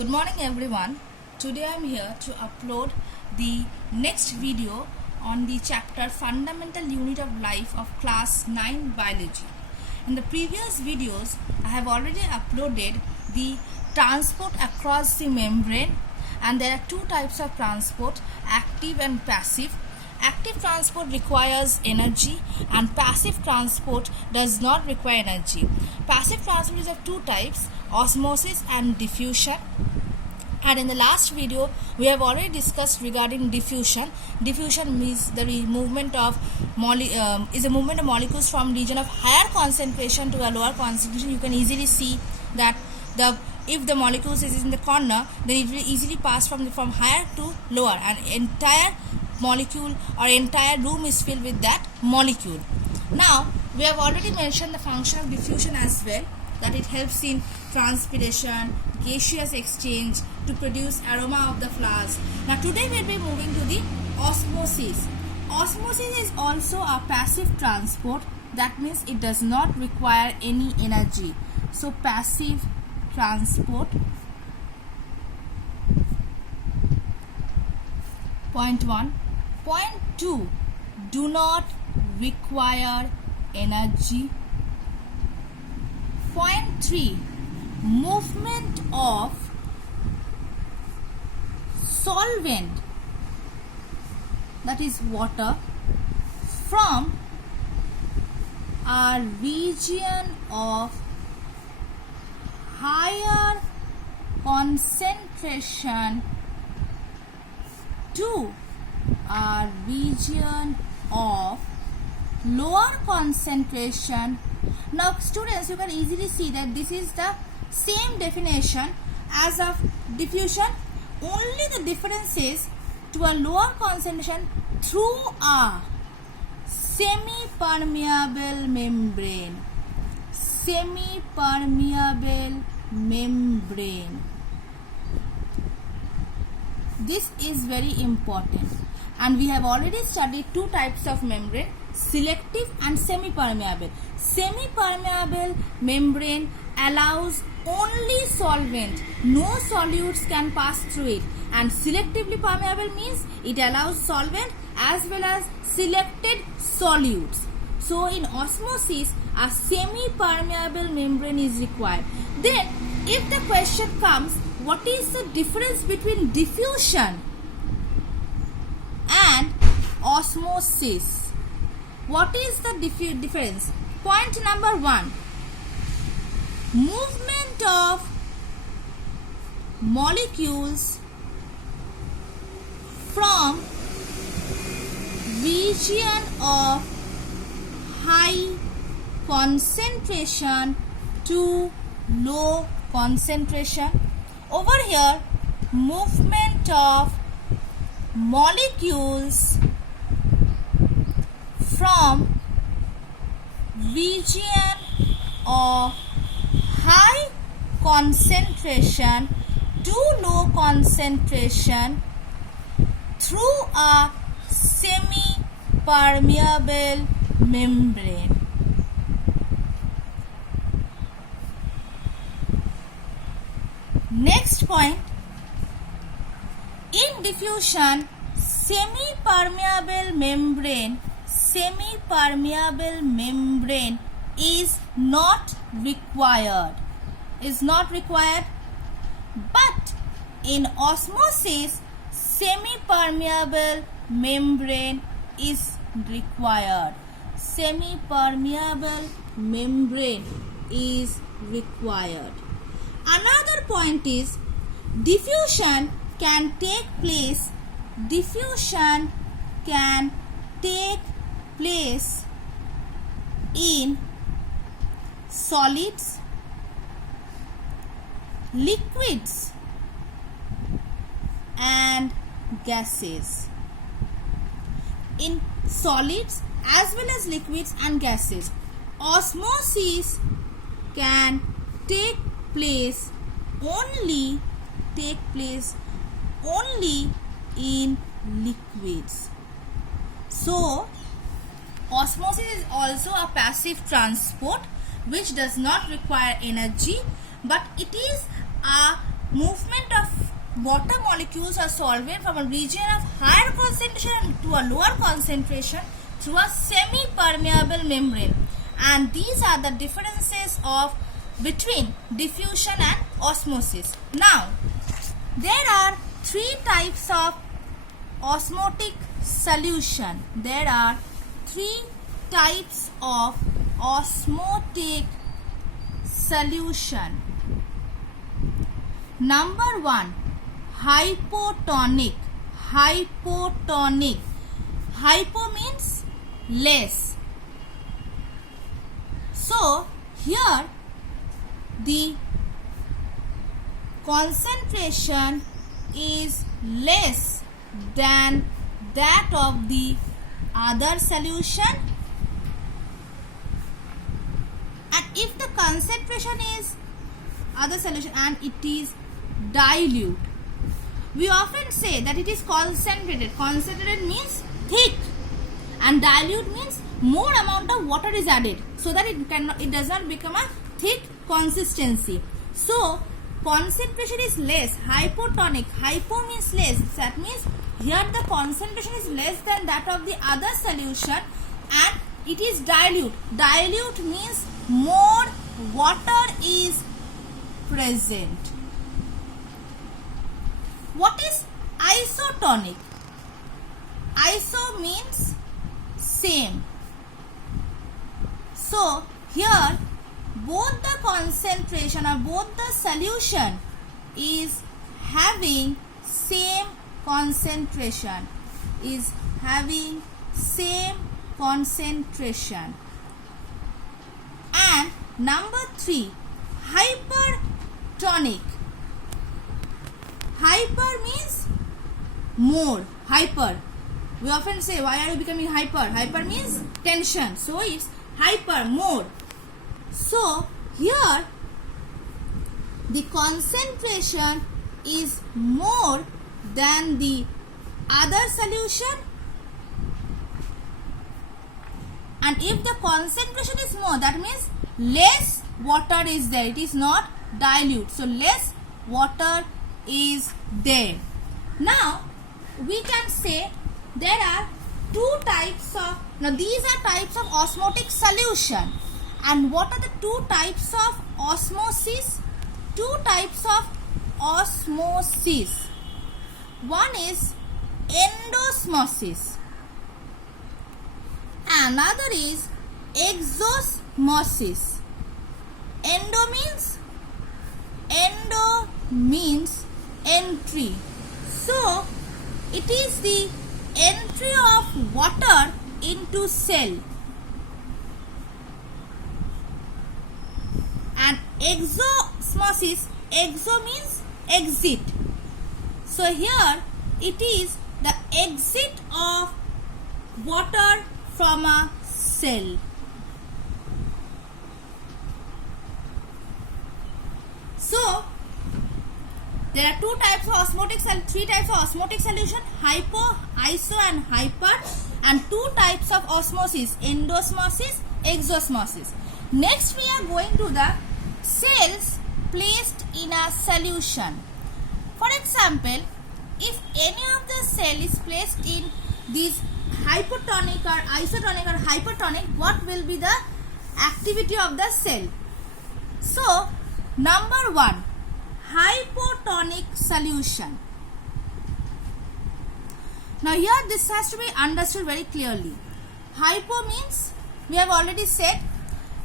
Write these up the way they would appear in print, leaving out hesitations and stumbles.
Good morning everyone. Today I am here to upload the next video on the chapter Fundamental Unit of Life of Class 9 Biology. In the previous videos I have already uploaded the transport across the membrane, and there are two types of transport, active and passive. Active transport requires energy and passive transport does not require energy. Passive transport is of two types, osmosis and diffusion. And in the last video we have already discussed regarding diffusion. Diffusion means the movement of molecules from region of higher concentration to a lower concentration. You can easily see that if the molecules is in the corner, then it will easily pass from higher to lower, and entire molecule or entire room is filled with that molecule. Now we have already mentioned the function of diffusion as well, that it helps in transpiration, gaseous exchange to produce aroma of the flowers. Now today we will be moving to the osmosis. Osmosis is also a passive transport, that means it does not require any energy. So passive transport. Point 1. Point 2. Do not require energy. Point 3. Movement of solvent, that is water, from a region of higher concentration to a region of lower concentration. Now students, you can easily see that this is the same definition as of diffusion, only the difference is to a lower concentration through a semi-permeable membrane. Semi-permeable membrane. This is very important, and we have already studied two types of membrane, selective and semi-permeable. Semi-permeable membrane allows only solvent, no solutes can pass through it, and selectively permeable means it allows solvent as well as selected solutes. So in osmosis a semi-permeable membrane is required. Then if the question comes, what is the difference between diffusion and osmosis? What is the difference? Point number 1. Movement of molecules from region of high concentration to low concentration. Over here, movement of molecules from region of high concentration to low concentration through a semi-permeable membrane. Next point, in diffusion, semi-permeable membrane is not required. But in osmosis, semi-permeable membrane is required. Semi-permeable membrane is required. Another point is diffusion can take place in solids, liquids and gases. In solids as well as liquids and gases, osmosis can take place only in liquids. So osmosis is also a passive transport which does not require energy, but it is a movement water molecules are solvent from a region of higher concentration to a lower concentration through a semi-permeable membrane, and these are the differences of between diffusion and osmosis. Now, there are three types of osmotic solution. There are three types of osmotic solution. Number one, hypotonic. Hypotonic. Hypo means less. So here the concentration is less than that of the other solution, and if the concentration is other solution and it is dilute, we often say that it is concentrated. Concentrated means thick, and dilute means more amount of water is added so that it does not become a thick consistency. So concentration is less, hypotonic. Hypo means less. That means here the concentration is less than that of the other solution, and it is dilute. Dilute means more water is present. What is isotonic? Iso means same. So here both the concentration or both the solution is having same concentration. Is having same concentration. And number three, hypertonic. Hyper means more. Hyper. We often say, why are you becoming hyper? Hyper means tension. So it's hyper, more. So here the concentration is more than the other solution, and if the concentration is more, that means less water is there. It is not dilute. So less water is there. Now we can say there are two types of, now these are types of osmotic solution. And what are the two types of osmosis? Two types of osmosis. One is endosmosis. Another is exosmosis. Endo means entry. So it is the entry of water into cell. And exosmosis, exo means exit. So here it is the exit of water from a cell. So there are two types of osmotic three types of osmotic solution: hypo, iso and hyper, and two types of osmosis: endosmosis, exosmosis. Next we are going to the cells placed in a solution. For example, if any of the cell is placed in these hypotonic or isotonic or hypertonic, what will be the activity of the cell? So number one, hypotonic solution. Now here this has to be understood very clearly. Hypo means, we have already said,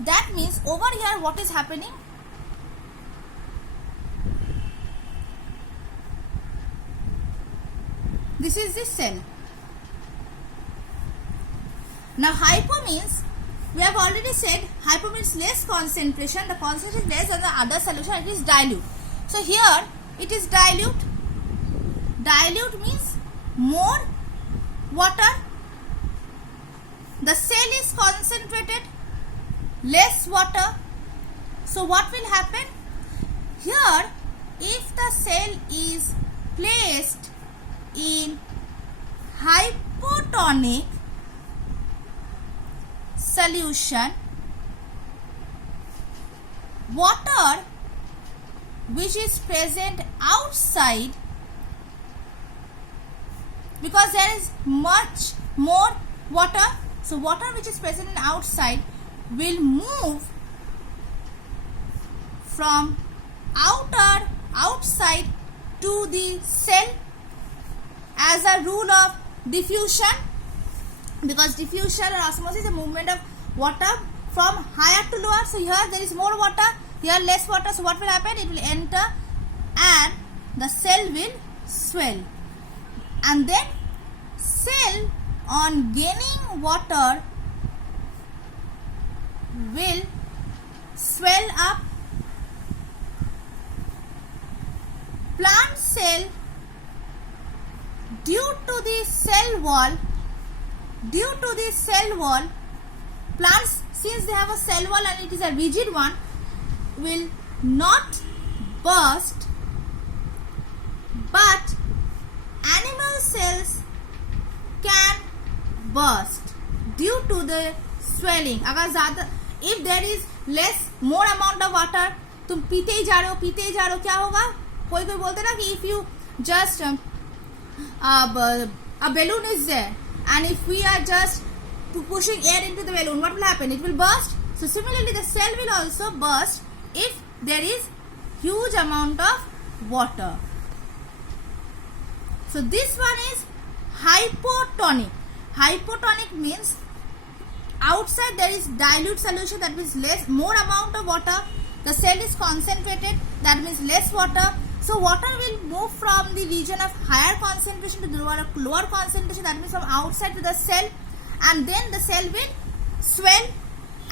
that means over here what is happening? This is the cell. Now hypo means, we have already said, hypo means less concentration. The concentration is less than the other solution. It is dilute. So here it is dilute. Dilute means more water. The cell is concentrated, less water. So what will happen? Here, if the cell is placed in hypotonic solution, water which is present outside because there is much more water. So water which is present in outside will move from outside to the cell as a rule of diffusion, because diffusion or osmosis is a movement of water from higher to lower. So here there is more water, here less water. So what will happen? It will enter and the cell will swell, and then cell on gaining water will swell up. Plant cell, due to the cell wall, plants, since they have a cell wall and it is a rigid one, will not burst, but animal cells can burst due to the swelling. अगर ज़्यादा, if there is more amount of water, तुम पीते ही जा रहे हो, क्या होगा? कोई बोलते ना कि if you just a balloon is there and if we are just pushing air into the balloon, what will happen? It will burst. So similarly the cell will also burst if there is huge amount of water. So this one is hypotonic. Hypotonic means outside there is dilute solution, that means more amount of water. The cell is concentrated, that means less water. So water will move from the region of higher concentration to the lower concentration, that means from outside to the cell, and then the cell will swell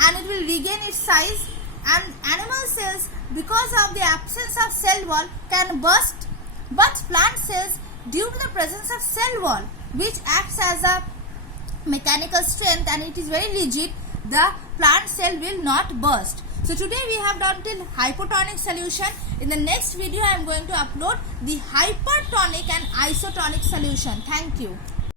and it will regain its size, and animal cells, because of the absence of cell wall, can burst, but plant cells, due to the presence of cell wall which acts as a mechanical strength and it is very rigid, the plant cell will not burst. So today we have done till hypotonic solution. In the next video I am going to upload the hypertonic and isotonic solution. Thank you.